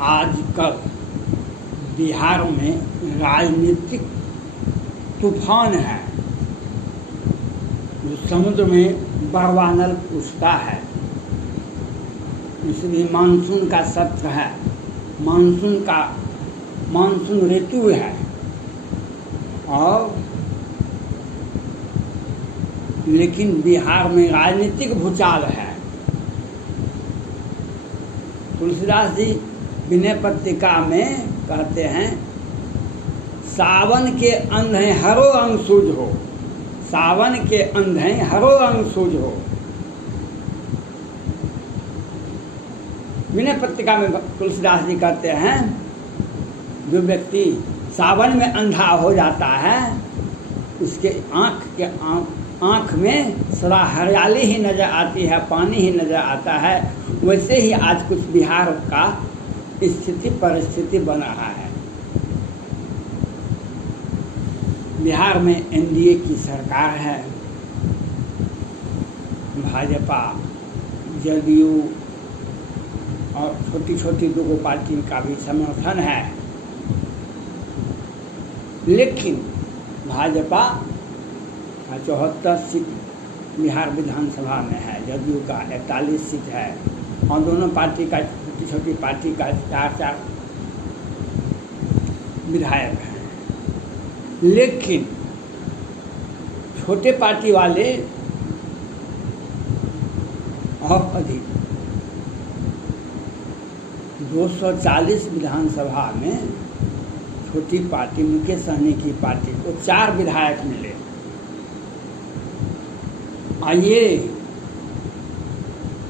आजकल बिहार में राजनीतिक तूफान है। जो समुद्र में बड़वानल उठता है, इसलिए मानसून का सत्र है, मानसून ऋतु है। और लेकिन बिहार में राजनीतिक भूचाल है। तुलसीदास जी विनय पत्रिका में कहते हैं, सावन के अंधे हरो अंग सूझ हो, सावन के अंधे हरो अंग सूझ हो। विनय पत्रिका में तुलसीदास जी कहते हैं, जो व्यक्ति सावन में अंधा हो जाता है, उसके आँख में सदा हरियाली ही नज़र आती है, पानी ही नज़र आता है। वैसे ही आज कुछ बिहार का परिस्थिति बन रहा है। बिहार में एनडीए की सरकार है। भाजपा, जदयू और छोटी छोटी दो पार्टी का भी समर्थन है। लेकिन भाजपा 74 सीट बिहार विधानसभा में है, जदयू का 41 सीट है, और दोनों पार्टी का छोटी छोटी पार्टी का 4 विधायक हैं। लेकिन छोटे पार्टी वाले और अधिक 240 विधानसभा में छोटी पार्टी मुकेश सहनी की पार्टी को 4 विधायक मिले। आइए,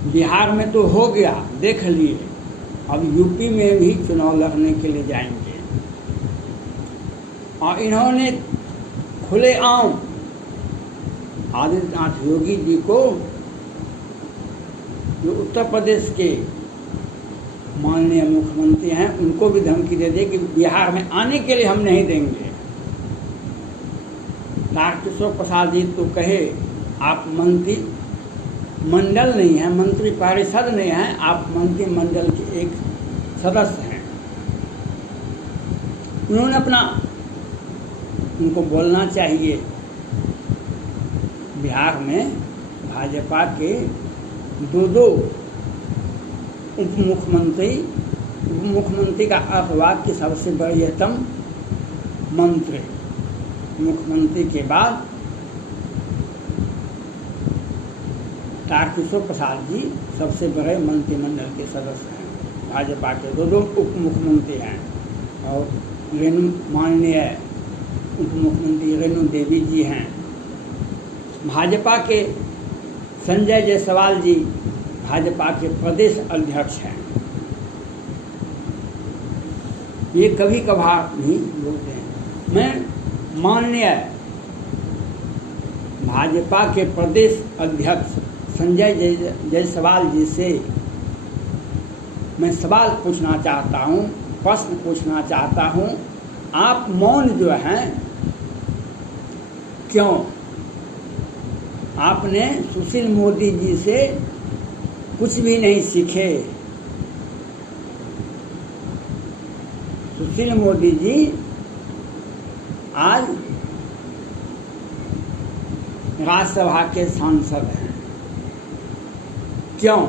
बिहार में तो हो गया, देख लिए, अब यूपी में भी चुनाव लड़ने के लिए जाएंगे। और इन्होंने खुलेआम आदित्यनाथ योगी जी को, जो उत्तर प्रदेश के माननीय मुख्यमंत्री हैं, उनको भी धमकी दे दी कि बिहार में आने के लिए हम नहीं देंगे। तारकिशोर प्रसाद जी तो कहे, आप मंत्री मंडल नहीं हैं, मंत्री परिषद नहीं हैं, आप मंत्री मंडल के एक सदस्य हैं। उन्होंने उनको बोलना चाहिए, बिहार में भाजपा के 2 उप मुख्यमंत्री का अर्थ की सबसे वरीयतम मंत्री, मुख्यमंत्री के बाद तारकिशोर प्रसाद जी सबसे बड़े मंत्रिमंडल के सदस्य हैं। भाजपा के 2 उप मुख्यमंत्री हैं, और माननीय उप मुख्यमंत्री रेणु देवी जी हैं। भाजपा के संजय जायसवाल जी भाजपा के प्रदेश अध्यक्ष हैं। ये कभी कभार भी बोलते हैं। मैं माननीय भाजपा के प्रदेश अध्यक्ष संजय जायसवाल जी से मैं सवाल पूछना चाहता हूँ, प्रश्न पूछना चाहता हूँ। आप मौन जो हैं, क्यों? आपने सुशील मोदी जी से कुछ भी नहीं सीखे। सुशील मोदी जी आज राज्यसभा के सांसद हैं, क्यों?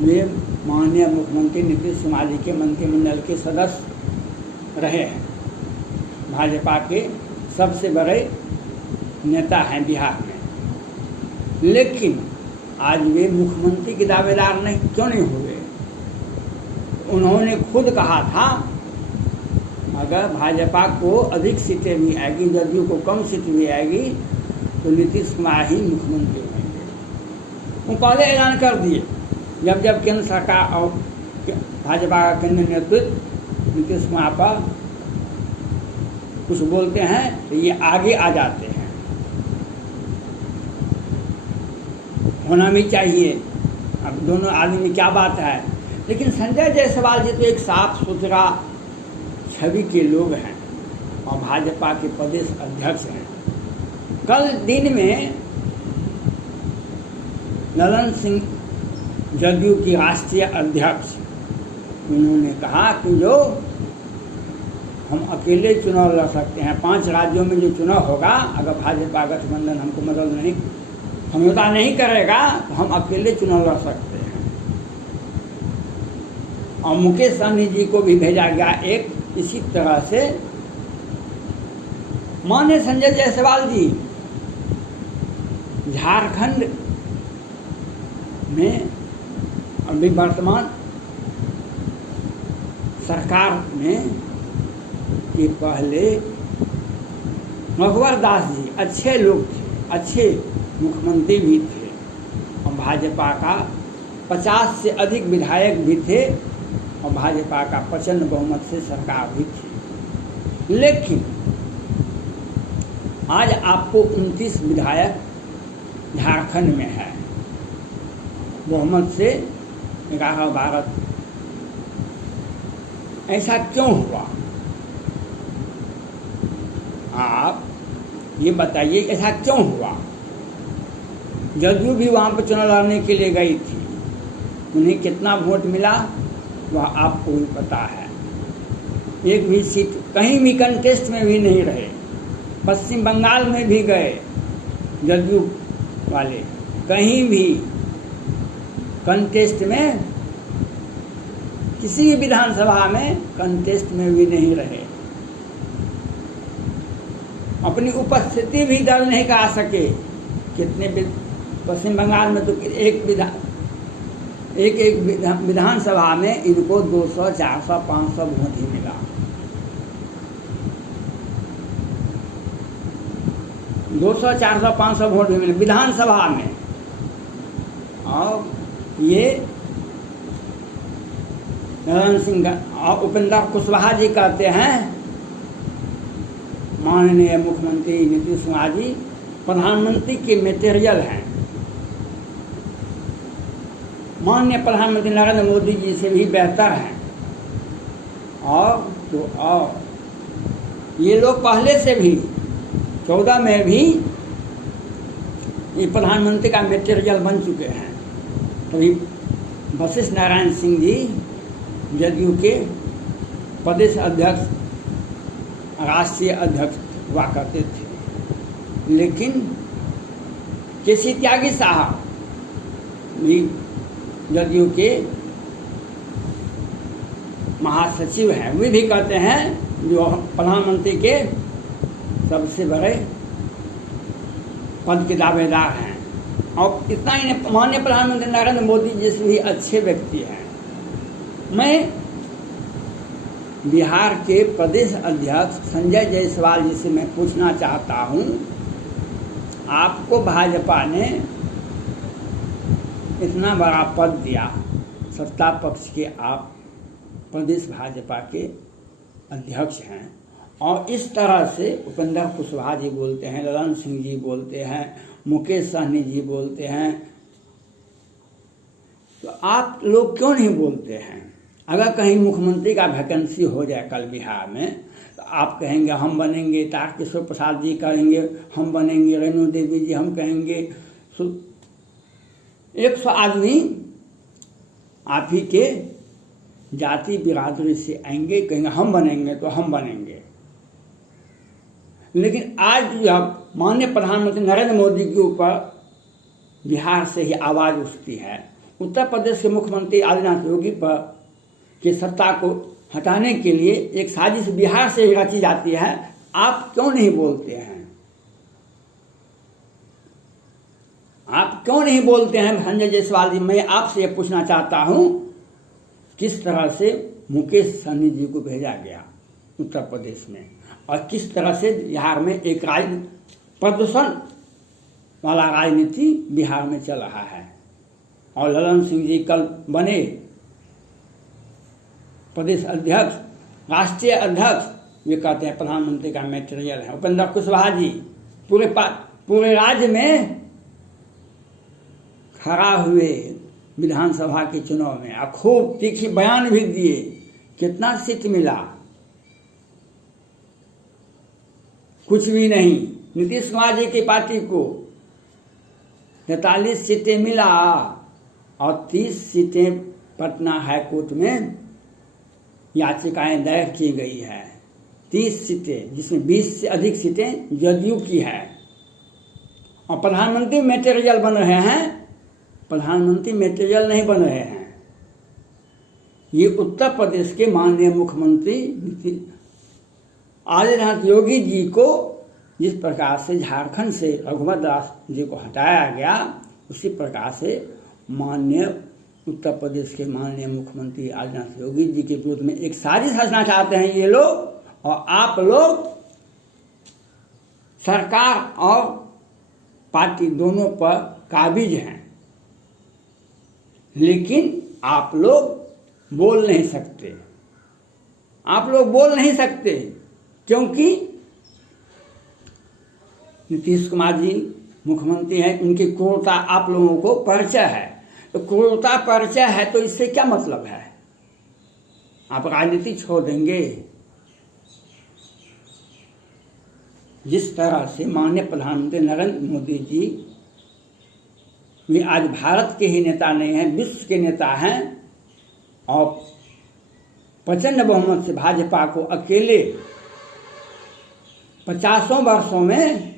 वे माननीय मुख्यमंत्री नीतीश कुमार जी के मंत्रिमंडल के सदस्य रहे हैं, भाजपा के सबसे बड़े नेता हैं बिहार में। लेकिन आज वे मुख्यमंत्री के दावेदार क्यों नहीं हुए? उन्होंने खुद कहा था, अगर भाजपा को अधिक सीटें भी आएगी, जदयू को कम सीट भी आएगी, तो नीतीश कुमार ही मुख्यमंत्री होंगे। वो पहले ऐलान कर दिए, जब केंद्र सरकार और भाजपा का केंद्र नेतृत्व नीतीश कुमार पर कुछ बोलते हैं तो ये आगे आ जाते हैं। होना भी चाहिए, अब दोनों आदमी में क्या बात है। लेकिन संजय जायसवाल जी तो एक साफ सुथरा छवि के लोग हैं और भाजपा के प्रदेश अध्यक्ष हैं। कल दिन में ललन सिंह जदयू की राष्ट्रीय अध्यक्ष, उन्होंने कहा कि जो हम अकेले चुनाव लड़ सकते हैं, 5 राज्यों में जो चुनाव होगा, अगर भाजपा गठबंधन हमको मदद नहीं, समझौता नहीं करेगा तो हम अकेले चुनाव लड़ सकते हैं। और मुकेश सहनी जी को भी भेजा गया एक इसी तरह से। माननीय संजय जायसवाल जी झारखंड में अभी वर्तमान सरकार में के पहले रघुवर दास जी अच्छे लोग थे, अच्छे मुख्यमंत्री भी थे और भाजपा का 50 से अधिक विधायक भी थे और भाजपा का प्रचंड बहुमत से सरकार भी थी। लेकिन आज आपको 29 विधायक झारखंड में है, बहुमत से 11-12। ऐसा क्यों हुआ? आप ये बताइए ऐसा क्यों हुआ? जदयू भी वहाँ पर चुनाव लड़ने के लिए गई थी, उन्हें कितना वोट मिला वह आपको भी पता है। एक भी सीट कहीं भी कंटेस्ट में भी नहीं रहे। पश्चिम बंगाल में भी गए जदयू वाले, कहीं भी कंटेस्ट में, किसी विधानसभा में कंटेस्ट में भी नहीं रहे। अपनी उपस्थिति भी दर्ज नहीं करा सके। कितने पश्चिम बंगाल में तो एक विधानसभा में इनको 200, 400, 500 वोट ही मिला। 200, 400, 500 वोट भी मिले विधानसभा में। और ये ललन सिंह और उपेंद्र कुशवाहा जी कहते हैं, माननीय मुख्यमंत्री नीतीश कुमार जी प्रधानमंत्री के मटेरियल हैं। माननीय प्रधानमंत्री नरेंद्र मोदी जी से भी बेहतर हैं। और ये लोग पहले से भी 14 में भी ये प्रधानमंत्री का मटेरियल बन चुके हैं। तो वशिष्ठ नारायण सिंह जी जदयू के प्रदेश अध्यक्ष, राष्ट्रीय अध्यक्ष हुआ करते थे। लेकिन केसी त्यागी साहब भी जदयू के महासचिव हैं, वे भी कहते हैं जो प्रधानमंत्री के सबसे बड़े पद के दावेदार हैं। और इतना ही नहीं, माननीय प्रधानमंत्री नरेंद्र मोदी जी से भी अच्छे व्यक्ति हैं। मैं बिहार के प्रदेश अध्यक्ष संजय जायसवाल जी से मैं पूछना चाहता हूं, आपको भाजपा ने इतना बड़ा पद दिया, सत्ता पक्ष के आप प्रदेश भाजपा के अध्यक्ष हैं, और इस तरह से उपेंद्र कुशवाहा जी बोलते हैं, ललन सिंह जी बोलते हैं, मुकेश सहनी जी बोलते हैं, तो आप लोग क्यों नहीं बोलते हैं? अगर कहीं मुख्यमंत्री का वैकेंसी हो जाए कल बिहार में, तो आप कहेंगे हम बनेंगे, तारकिशोर प्रसाद जी कहेंगे हम बनेंगे, रेणु देवी जी हम कहेंगे, 100 आदमी आप ही के जाति बिरादरी से आएंगे, कहेंगे हम बनेंगे तो हम बनेंगे। लेकिन आज जब माननीय प्रधानमंत्री नरेंद्र मोदी के ऊपर बिहार से ही आवाज़ उठती है, उत्तर प्रदेश के मुख्यमंत्री आदित्यनाथ योगी पर के सत्ता को हटाने के लिए एक साजिश बिहार से ही रची जाती है, आप क्यों नहीं बोलते हैं? आप क्यों नहीं बोलते हैं संजय जायसवाल जी? मैं आपसे ये पूछना चाहता हूं, किस तरह से मुकेश सहनी जी को भेजा गया उत्तर प्रदेश में, और किस तरह से बिहार में एक प्रदूषण वाला राजनीति बिहार में चल रहा है। और ललन सिंह जी कल बने प्रदेश अध्यक्ष, राष्ट्रीय अध्यक्ष, वे कहते हैं प्रधानमंत्री का मटेरियल है। उपेंद्र कुशवाहा जी पूरे राज्य में खड़ा हुए विधानसभा के चुनाव में, और खूब तीखी बयान भी दिए। कितना सीट मिला? कुछ भी नहीं। नीतीश कुमार जी की पार्टी को 43 सीटें मिला और 30 सीटें पटना हाईकोर्ट में याचिकाएं दायर की गई है। 30 सीटें, जिसमें 20 से अधिक सीटें जदयू की है। और प्रधानमंत्री मटेरियल बन रहे हैं, प्रधानमंत्री मटेरियल नहीं बन रहे हैं। ये उत्तर प्रदेश के माननीय मुख्यमंत्री आदित्यनाथ योगी जी को जिस प्रकार से झारखंड से रघुवर दास जी को हटाया गया, उसी प्रकार से माननीय उत्तर प्रदेश के माननीय मुख्यमंत्री आदित्यनाथ योगी जी के विरुद्ध में एक साजिश रचना चाहते हैं ये लोग। और आप लोग सरकार और पार्टी दोनों पर काबिज हैं, लेकिन आप लोग बोल नहीं सकते। आप लोग बोल नहीं सकते क्योंकि नीतीश कुमार जी मुख्यमंत्री हैं, उनकी क्रूरता आप लोगों को परिचय है। तो क्रूरता परिचय है तो इससे क्या मतलब है? आप राजनीति छोड़ देंगे? जिस तरह से माननीय प्रधानमंत्री नरेंद्र मोदी जी वे आज भारत के ही नेता नहीं हैं, विश्व के नेता हैं और प्रचंड बहुमत से भाजपा को अकेले 50 वर्षों में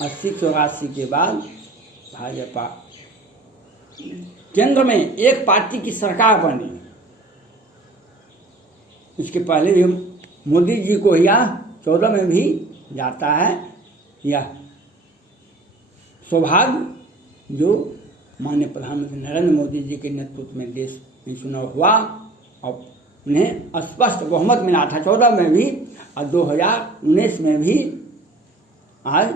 80-84 के बाद भाजपा केंद्र में एक पार्टी की सरकार बनी। इसके पहले भी मोदी जी को या 14 में भी जाता है यह सौभाग्य जो माननीय प्रधानमंत्री नरेंद्र मोदी जी के नेतृत्व में देश में चुनाव हुआ और उन्हें स्पष्ट बहुमत मिला था 14 में भी और 2019 में भी। आज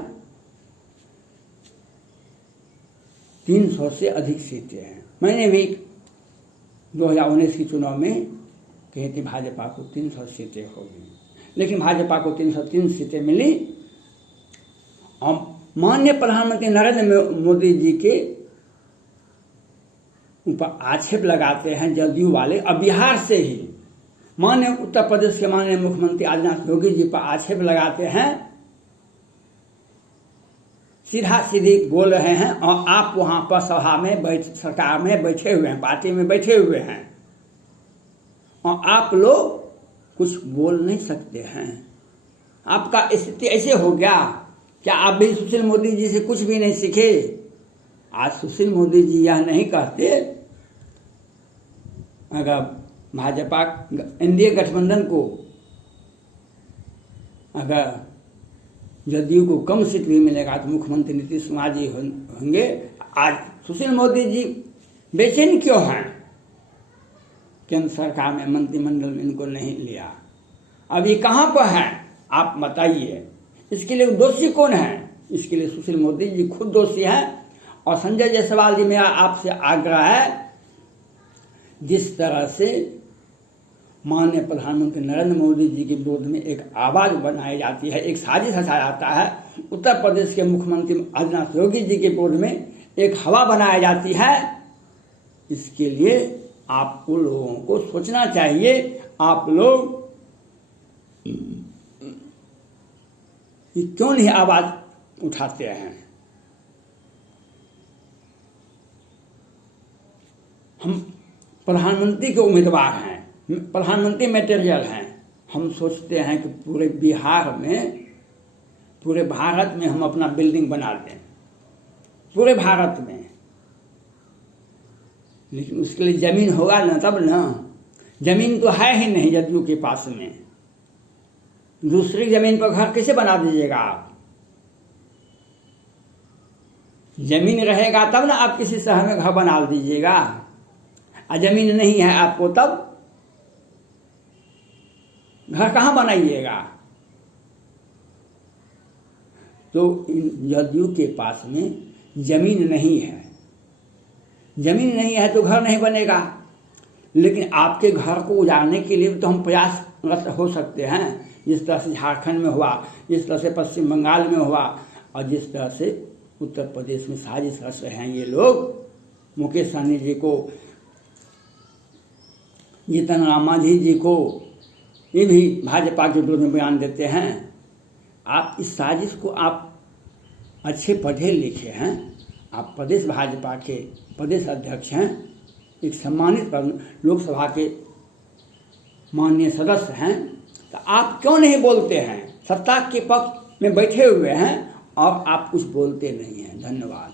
300 से अधिक सीटें हैं। मैंने भी 2019 के चुनाव में कही थी भाजपा को 300 सीटें होगी, लेकिन भाजपा को 303 सीटें मिली। और माननीय प्रधानमंत्री नरेंद्र मोदी जी के ऊपर आक्षेप लगाते हैं जदयू वाले। अब बिहार से ही माननीय उत्तर प्रदेश के माननीय मुख्यमंत्री आदित्यनाथ योगी जी पर आक्षेप लगाते हैं, सीधा सीधी बोल रहे हैं। और आप वहाँ पर सभा में सरकार में बैठे हुए हैं, पार्टी में बैठे हुए हैं और आप लोग कुछ बोल नहीं सकते हैं। आपका स्थिति ऐसे हो गया। क्या आप भी सुशील मोदी जी से कुछ भी नहीं सीखे? आज सुशील मोदी जी यह नहीं कहते, अगर भाजपा एनडीए गठबंधन को अगर जदयू को कम सीट भी मिलेगा तो मुख्यमंत्री नीतीश कुमार जी होंगे। आज सुशील मोदी जी बेचैन क्यों हैं? केंद्र सरकार में मंत्रिमंडल में इनको नहीं लिया। अब ये कहाँ पर है आप बताइए? इसके लिए दोषी कौन है? इसके लिए सुशील मोदी जी खुद दोषी हैं। और संजय जायसवाल जी, मेरा आपसे आग्रह है, जिस तरह से माननीय प्रधानमंत्री नरेंद्र मोदी जी के विरोध में एक आवाज़ बनाई जाती है, एक साजिश रचाया जाता है, उत्तर प्रदेश के मुख्यमंत्री आदित्यनाथ योगी जी के विरोध में एक हवा बनाई जाती है, इसके लिए आपको लोगों को सोचना चाहिए। आप लोग क्यों नहीं आवाज़ उठाते हैं? हम प्रधानमंत्री के उम्मीदवार हैं, प्रधानमंत्री मटेरियल हैं। हम सोचते हैं कि पूरे बिहार में, पूरे भारत में हम अपना बिल्डिंग बना दें, पूरे भारत में। लेकिन उसके लिए ज़मीन होगा ना, तब ना। ज़मीन तो है ही नहीं जदयू के पास में। दूसरी ज़मीन पर घर कैसे बना दीजिएगा आप? ज़मीन रहेगा तब ना आप किसी शहर में घर बना दीजिएगा। और ज़मीन नहीं है आपको, तब घर कहाँ बनाइएगा? तो जदयू के पास में ज़मीन नहीं है। ज़मीन नहीं है तो घर नहीं बनेगा। लेकिन आपके घर को उजाड़ने के लिए तो हम प्रयासरत हो सकते हैं, जिस तरह से झारखंड में हुआ, जिस तरह से पश्चिम बंगाल में हुआ और जिस तरह से उत्तर प्रदेश में साजिश रच रहे हैं ये लोग। मुकेश सहनी जी को, जीतन राम मांझी जी को, ये भी भाजपा के विरोध में बयान देते हैं। आप इस साजिश को, आप अच्छे पढ़े लिखे हैं, आप प्रदेश भाजपा के प्रदेश अध्यक्ष हैं, एक सम्मानित लोकसभा के माननीय सदस्य हैं, तो आप क्यों नहीं बोलते हैं? सत्ता के पक्ष में बैठे हुए हैं और आप कुछ बोलते नहीं हैं। धन्यवाद।